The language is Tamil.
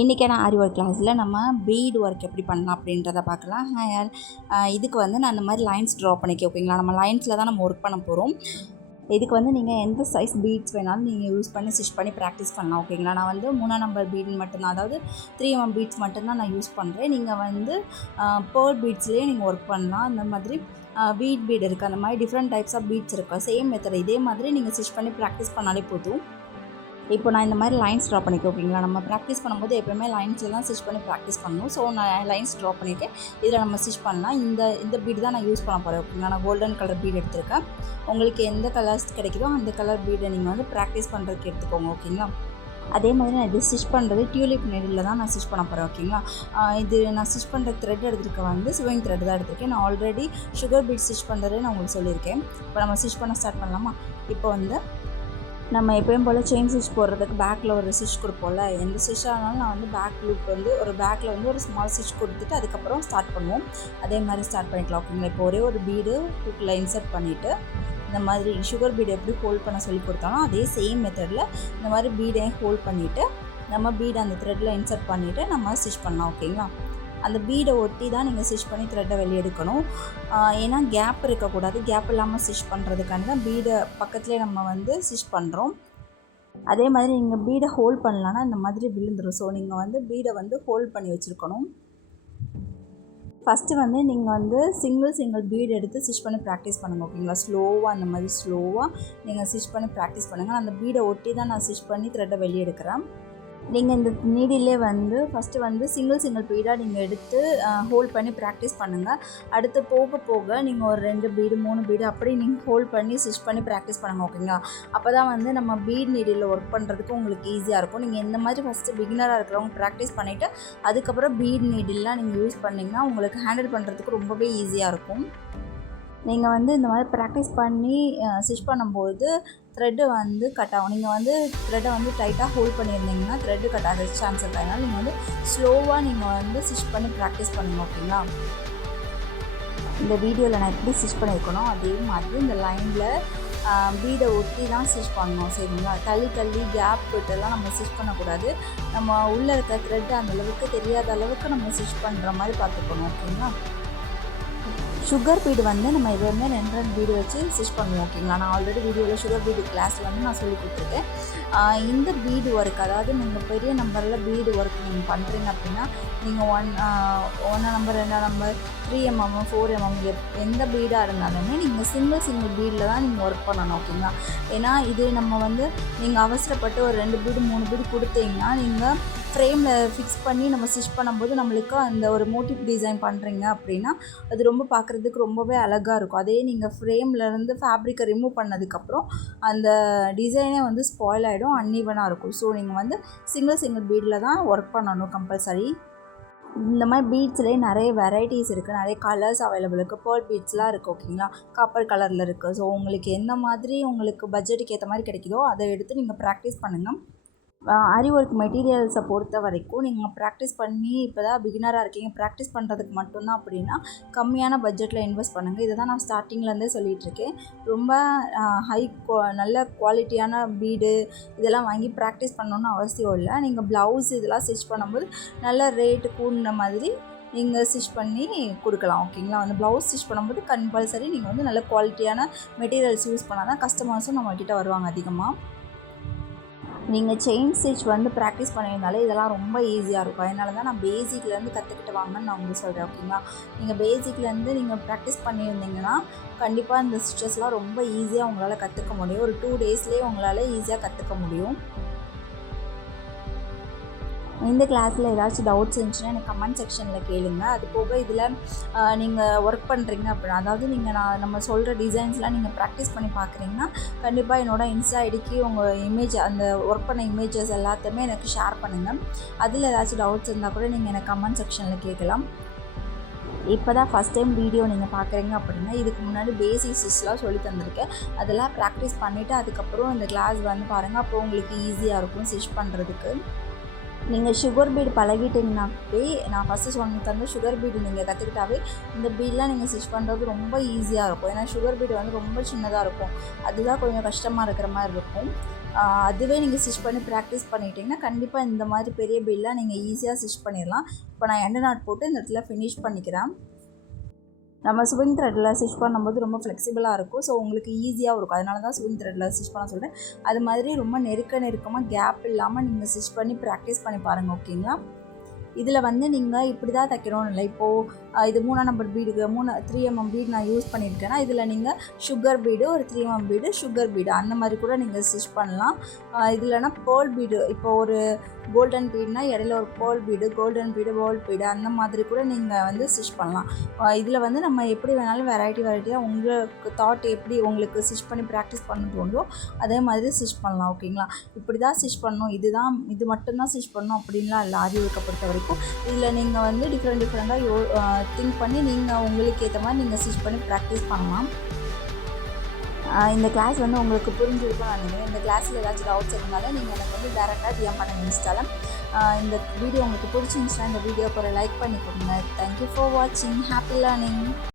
இன்றைக்கான ஆரி ஒர்க் கிளாஸில் நம்ம பீட் ஒர்க் எப்படி பண்ணலாம் அப்படின்றத பார்க்கலாம். இதுக்கு வந்து நான் இந்த மாதிரி லைன்ஸ் ட்ரா பண்ணிக்க ஓகேங்களா. நம்ம லைன்ஸில் தான் நம்ம ஒர்க் பண்ண போகிறோம். இதுக்கு வந்து நீங்கள் எந்த சைஸ் பீட்ஸ் வேணாலும் நீங்கள் யூஸ் பண்ணி ஸ்டிச் பண்ணி ப்ராக்டிஸ் பண்ணலாம் ஓகேங்களா. நான் வந்து 3 நம்பர் பீட் மட்டும்தான், அதாவது 3mm பீட்ஸ் மட்டும்தான் நான் யூஸ் பண்ணுறேன். நீங்கள் வந்து பேர்ல் பீட்ஸ்லேயே நீங்கள் ஒர்க் பண்ணலாம். அந்த மாதிரி பீட் இருக்குது, அந்த மாதிரி டிஃப்ரெண்ட் டைப்ஸ் ஆஃப் பீட்ஸ் இருக்குது. சேம் மெத்தட் இதே மாதிரி நீங்கள் ஸ்டிச் பண்ணி ப்ராக்டிஸ் பண்ணாலே போதும். இப்போ நான் இந்த மாதிரி லைன்ஸ் ட்ரா பண்ணிக்க ஓகேங்களா. நம்ம ப்ராக்டிஸ் பண்ணும்போது எப்போயுமே லைன்ஸில் தான் ஸ்டிச் பண்ணி ப்ராக்டிஸ் பண்ணணும். ஸோ நான் லைன்ஸ் ட்ரா பண்ணியிருக்கேன். இதில் நம்ம ஸ்டிச் பண்ணலாம். இந்த பீடு தான் நான் யூஸ் பண்ண போகிறேன் ஓகேங்களா. நான் கோல்டன் கலர் பீடு எடுத்திருக்கேன். உங்களுக்கு எந்த கலர்ஸ் கிடைக்குதோ அந்த கலர் பீடை நீங்கள் வந்து ப்ராக்டிஸ் பண்ணுறதுக்கு எடுத்துக்கோங்க ஓகேங்களா. அதே மாதிரி நான் இது ஸ்டிச் பண்ணுறது டியூலிப் நீடில் தான் நான் ஸ்டிச் பண்ண போகிறேன் ஓகேங்களா. இது நான் ஸ்டிச் பண்ணுற த்ரெட் எடுத்துருக்க வந்து சிவிங் த்ரெட் தான் எடுத்திருக்கேன். நான் ஆல்ரெடி சுகர் பீட் ஸ்டிச் பண்ணுறது நான் உங்களுக்கு சொல்லியிருக்கேன். இப்போ நம்ம ஸ்டிச் பண்ண ஸ்டார்ட் பண்ணலாமா. இப்போ வந்து நம்ம எப்பயும் போல் செயின் ஸ்டிச் போடுறதுக்கு பேக்கில் ஒரு ஸ்டிச் கொடுப்போம்ல, எந்த ஸ்டிச்சாக இருந்தாலும் நான் வந்து பேக் லூப் வந்து ஒரு பேக்கில் வந்து ஒரு ஸ்மால் ஸ்டிச் கொடுத்துட்டு அதுக்கப்புறம் ஸ்டார்ட் பண்ணுவோம். அதே மாதிரி ஸ்டார்ட் பண்ணிக்கலாம் ஓகேங்களா. இப்போ ஒரே ஒரு பீடு ஹூக்கில் இன்சர்ட் பண்ணிவிட்டு இந்த மாதிரி சுகர் பீடு எப்படி ஹோல்ட் பண்ண சொல்லி கொடுத்தாலும் அதே சேம் மெத்தடில் இந்த மாதிரி பீடையும் ஹோல்ட் பண்ணிவிட்டு நம்ம பீடை அந்த த்ரெட்டில் இன்சர்ட் பண்ணிவிட்டு நம்ம ஸ்டிச் பண்ணலாம் ஓகேங்களா. அந்த பீடை ஒட்டி தான் நீங்கள் ஸ்டிச் பண்ணி த்ரெட்டை வெளியே எடுக்கணும். ஏன்னா கேப் இருக்கக்கூடாது. கேப் இல்லாமல் ஸ்டிச் பண்ணுறதுக்காண்டி தான் பீடை பக்கத்துலேயே நம்ம வந்து ஸ்டிச் பண்ணுறோம். அதே மாதிரி நீங்கள் பீடை ஹோல்ட் பண்ணலான்னா இந்த மாதிரி விழுந்துடும். ஸோ நீங்கள் வந்து பீடை வந்து ஹோல்ட் பண்ணி வச்சுருக்கணும். ஃபஸ்ட்டு வந்து நீங்கள் வந்து சிங்கிள் பீடு எடுத்து ஸ்டிச் பண்ணி ப்ராக்டிஸ் பண்ணுங்கள் ஓகேங்களா. ஸ்லோவாக அந்த மாதிரி ஸ்லோவாக நீங்கள் ஸ்டிச் பண்ணி ப்ராக்டிஸ் பண்ணுங்கள். அந்த பீடை ஒட்டி தான் நான் ஸ்டிச் பண்ணி த்ரெட்டை வெளியே எடுக்கிறேன். நீங்கள் இந்த நீடிலே வந்து ஃபஸ்ட்டு வந்து சிங்கிள் பீடாக நீங்கள் எடுத்து ஹோல்ட் பண்ணி ப்ராக்டிஸ் பண்ணுங்கள். அடுத்து போக போக நீங்கள் ஒரு 2 பீடு 3 பீடு அப்படி நீங்கள் ஹோல்ட் பண்ணி ஸ்டிச் பண்ணி ப்ராக்டிஸ் பண்ணுங்கள் ஓகேங்களா. அப்போ தான் வந்து நம்ம பீட் நீடில் ஒர்க் பண்ணுறதுக்கு உங்களுக்கு ஈஸியாக இருக்கும். நீங்கள் இந்த மாதிரி ஃபஸ்ட்டு பிகினராக இருக்கிறவங்க ப்ராக்டிஸ் பண்ணிவிட்டு அதுக்கப்புறம் பீட் நீடில்லாம் நீங்கள் யூஸ் பண்ணிங்கன்னா உங்களுக்கு ஹேண்டில் பண்ணுறதுக்கு ரொம்பவே ஈஸியாக இருக்கும். நீங்கள் வந்து இந்த மாதிரி ப்ராக்டிஸ் பண்ணி ஸ்டிச் பண்ணும்போது த்ரெட்டு வந்து கட் ஆகும். நீங்கள் வந்து த்ரெட்டை வந்து டைட்டாக ஹோல்ட் பண்ணியிருந்தீங்கன்னா த்ரெட்டு கட் ஆக சான்ஸ் இருக்குது. அதனால் நீங்கள் வந்து ஸ்லோவாக நீங்கள் வந்து ஸ்டிச் பண்ணி ப்ராக்டிஸ் பண்ணுங்கள் ஓகேங்களா. இந்த வீடியோவில் நான் எப்படி ஸ்டிச் பண்ணியிருக்கணும் அதே மாதிரி இந்த லைனில் பீடை ஒட்டி தான் ஸ்டிச் பண்ணணும் சரிங்களா. தள்ளி கேப் விட்டுலாம் நம்ம ஸ்டிச் பண்ணக்கூடாது. நம்ம உள்ளே இருக்க த்ரெட்டு அந்தளவுக்கு தெரியாத அளவுக்கு நம்ம ஸ்டிச் பண்ணுற மாதிரி பார்த்துக்கணும் ஓகேங்களா. சுகர் பீடு வந்து நம்ம எதுவுமே 2 பீடு வச்சு ஸ்டிச் பண்ணுவோம் ஓகேங்களா. நான் ஆல்ரெடி வீடியோவில் சுகர் பீடு கிளாஸில் வந்து நான் சொல்லி கொடுத்துருக்கேன். இந்த பீடு ஒர்க், அதாவது நீங்கள் பெரிய நம்பரில் பீடு ஒர்க் நீங்கள் பண்ணுறீங்க அப்படின்னா நீங்கள் 1 நம்பர் 2 நம்பர் 3mm 4mm எந்த பீடாக இருந்தாலுமே நீங்கள் சிங்கிள் பீடில் தான் நீங்கள் ஒர்க் பண்ணணும் ஓகேங்களா. ஏன்னா இது நம்ம வந்து நீங்கள் அவசரப்பட்டு ஒரு 2 பீடு 3 பீடு கொடுத்தீங்கன்னா நீங்கள் ஃப்ரேமில் ஃபிக்ஸ் பண்ணி நம்ம ஸ்டிச் பண்ணும்போது நம்மளுக்கு அந்த ஒரு மோட்டிவ் டிசைன் பண்ணுறீங்க அப்படின்னா அது ரொம்ப பார்க்குறதுக்கு ரொம்பவே அழகாக இருக்கும். அதே நீங்கள் ஃப்ரேம்லேருந்து ஃபேப்ரிக்கை ரிமூவ் பண்ணதுக்கப்புறம் அந்த டிசைனே வந்து ஸ்பாயில் ஆகிடும், அன்ஈவனாக இருக்கும். ஸோ நீங்கள் வந்து சிங்கிள் பீடில் தான் ஒர்க் பண்ணணும் கம்பல்சரி. இந்த மாதிரி பீட்ஸ்லேயே நிறைய வெரைட்டிஸ் இருக்குது, நிறைய கலர்ஸ் அவைலபிள் இருக்குது. பேர்ல் பீட்ஸ்லாம் இருக்குது ஓகேங்களா. காப்பர் கலரில் இருக்குது. ஸோ உங்களுக்கு எந்த மாதிரி உங்களுக்கு பட்ஜெட்டுக்கு ஏற்ற மாதிரி கிடைக்குதோ அதை எடுத்து நீங்கள் ப்ராக்டிஸ் பண்ணுங்கள். ஆரி ஒர்க் மெட்டீரியல்ஸை பொறுத்த வரைக்கும் நீங்கள் ப்ராக்டிஸ் பண்ணி இப்போ தான் பிகினராக இருக்கீங்க, ப்ராக்டிஸ் பண்ணுறதுக்கு மட்டும்தான் அப்படின்னா கம்மியான பட்ஜெட்டில் இன்வெஸ்ட் பண்ணுங்கள். இதை தான் நான் ஸ்டார்டிங்லேருந்தே சொல்லிகிட்ருக்கேன். ரொம்ப நல்ல குவாலிட்டியான பீடு இதெல்லாம் வாங்கி ப்ராக்டிஸ் பண்ணணுன்னு அவசியம் இல்லை. நீங்கள் ப்ளவுஸ் இதெல்லாம் ஸ்டிச் பண்ணும்போது நல்ல ரேட்டு கூடின மாதிரி நீங்கள் ஸ்டிச் பண்ணி கொடுக்கலாம் ஓகேங்களா. அந்த ப்ளவுஸ் ஸ்டிச் பண்ணும்போது கம்பல்சரி நீங்கள் வந்து நல்ல குவாலிட்டியான மெட்டீரியல்ஸ் யூஸ் பண்ணால் தான் கஸ்டமர்ஸும் நம்மக்கிட்ட வருவாங்க அதிகமாக. நீங்கள் செயின் ஸ்டிச் வந்து ப்ராக்டிஸ் பண்ணியிருந்தாலே இதெல்லாம் ரொம்ப ஈஸியாக இருக்கும். அதனால தான் நான் பேசிக்லேருந்து கற்றுக்கிட்டு வாங்கன்னு நான் உங்களுக்கு சொல்கிறேன் ஓகேங்களா. நீங்கள் பேசிக்லேருந்து நீங்கள் ப்ராக்டிஸ் பண்ணியிருந்தீங்கன்னா கண்டிப்பாக இந்த ஸ்டிச்சஸ்லாம் ரொம்ப ஈஸியாக உங்களால் கற்றுக்க முடியும். ஒரு 2 டேஸ்லேயே உங்களால் ஈஸியாக கற்றுக்க முடியும். இந்த கிளாஸில் ஏதாச்சும் டவுட்ஸ் இருந்துச்சுன்னா எனக்கு கமெண்ட் செக்ஷனில் கேளுங்க. அது போக இதில் நீங்கள் ஒர்க் பண்ணுறீங்க அப்படின்னா, அதாவது நீங்கள் நம்ம சொல்கிற டிசைன்ஸ்லாம் நீங்கள் ப்ராக்டிஸ் பண்ணி பார்க்குறீங்கன்னா கண்டிப்பாக என்னோடய இன்ஸ்டா ஐடிக்கு உங்கள் இமேஜ் அந்த ஒர்க் பண்ண இமேஜஸ் எல்லாத்தையுமே எனக்கு ஷேர் பண்ணுங்கள். அதில் ஏதாச்சும் டவுட்ஸ் இருந்தால் கூட நீங்கள் எனக்கு கமெண்ட் செக்ஷனில் கேட்கலாம். இப்போ தான் ஃபஸ்ட் டைம் வீடியோ நீங்கள் பார்க்குறீங்க அப்படின்னா இதுக்கு முன்னாடி பேசிக்ஸ்லாம் சொல்லி தந்திருக்கேன். அதெல்லாம் ப்ராக்டிஸ் பண்ணிவிட்டு அதுக்கப்புறம் இந்த கிளாஸ் வந்து பாருங்கள். அப்போ உங்களுக்கு ஈஸியாக இருக்கும் ஸ்டிச் பண்ணுறதுக்கு. நீங்கள் சுகர் பீடு பழகிட்டிங்கனாவே நான் ஃபஸ்ட்டு சொன்னது சுகர் பீடு நீங்கள் கற்றுக்கிட்டாவே இந்த பீடெலாம் நீங்கள் ஸ்டிச் பண்ணுறது ரொம்ப ஈஸியாக இருக்கும். ஏன்னா சுகர் பீடு வந்து ரொம்ப சின்னதாக இருக்கும், அதுதான் கொஞ்சம் கஷ்டமாக இருக்கிற மாதிரி இருக்கும். அதுவே நீங்கள் ஸ்டிச் பண்ணி ப்ராக்டிஸ் பண்ணிட்டீங்கன்னா கண்டிப்பாக இந்த மாதிரி பெரிய பீடெலாம் நீங்கள் ஈஸியாக ஸ்டிச் பண்ணிடலாம். இப்போ நான் எண்டு நாட் போட்டு இந்த இடத்துல ஃபினிஷ் பண்ணிக்கிறேன். நம்ம ஸ்விங் த்ரெட்டில் ஸ்டிச் பண்ணும்போது ரொம்ப ஃப்ளெக்சிபிளாக இருக்கும். ஸோ உங்களுக்கு ஈஸியாக இருக்கும். அதனால தான் ஸ்விங் த்ரெட்டில் ஸ்டிச் பண்ண சொல்கிறேன். அது மாதிரி ரொம்ப நெருக்கமாக கேப் இல்லாமல் நீங்கள் ஸ்டிச் பண்ணி ப்ராக்டிஸ் பண்ணி பாருங்கள். ஓகேங்களா? இதில் வந்து நீங்கள் இப்படி தான் தைக்கணும்னு இல்லை. இப்போது இது 3ஆம் நம்பர் பீடுக்கு 3 mm பீடு நான் யூஸ் பண்ணியிருக்கேன்னா இதில் நீங்கள் சுகர் பீடு, ஒரு 3 mm பீடு, சுகர் பீடு அந்த மாதிரி கூட நீங்கள் ஸ்டிச் பண்ணலாம். இதில்னா பேர்ல் பீடு, இப்போ ஒரு கோல்டன் பீடுனா இடையில ஒரு pearl bead, golden bead, pearl bead அந்த மாதிரி கூட நீங்கள் வந்து ஸ்டிச் பண்ணலாம். இதில் வந்து நம்ம எப்படி வேணாலும் வெரைட்டியாக உங்களுக்கு தாட் எப்படி உங்களுக்கு ஸ்டிச் பண்ணி ப்ராக்டிஸ் பண்ண தோணுதோ அதே மாதிரி ஸ்டிச் பண்ணலாம். ஓகேங்களா? இப்படி தான் ஸ்டிச் பண்ணணும், இது மட்டும்தான் ஸ்டிச் பண்ணணும் அப்படின்லாம் இல்லை. ஆரி ஒர்க்கை பொறுத்த வரைக்கும் இதில் நீங்கள் வந்து டிஃப்ரெண்ட்டாக திங்க் பண்ணி நீங்கள் உங்களுக்கு ஏற்ற மாதிரி நீங்கள் ஸ்டிச் பண்ணி ப்ராக்டிஸ் பண்ணலாம். இந்த கிளாஸ் வந்து உங்களுக்கு புரிஞ்சிருக்கும்னு நான் நினைக்கிறேன். இந்த கிளாஸில் ஏதாச்சும் டவுட்ஸ் இருந்தாலும் நீங்கள் எனக்கு வந்து டேரெக்டாக டிஎம் பண்ணுங்கள் இன்ஸ்டாவில். இந்த வீடியோ உங்களுக்கு பிடிச்சிருந்துச்சுன்னா இந்த வீடியோக்கு ஒரு லைக் பண்ணி கொடுங்க. தேங்க்யூ ஃபார் வாட்சிங். Happy learning.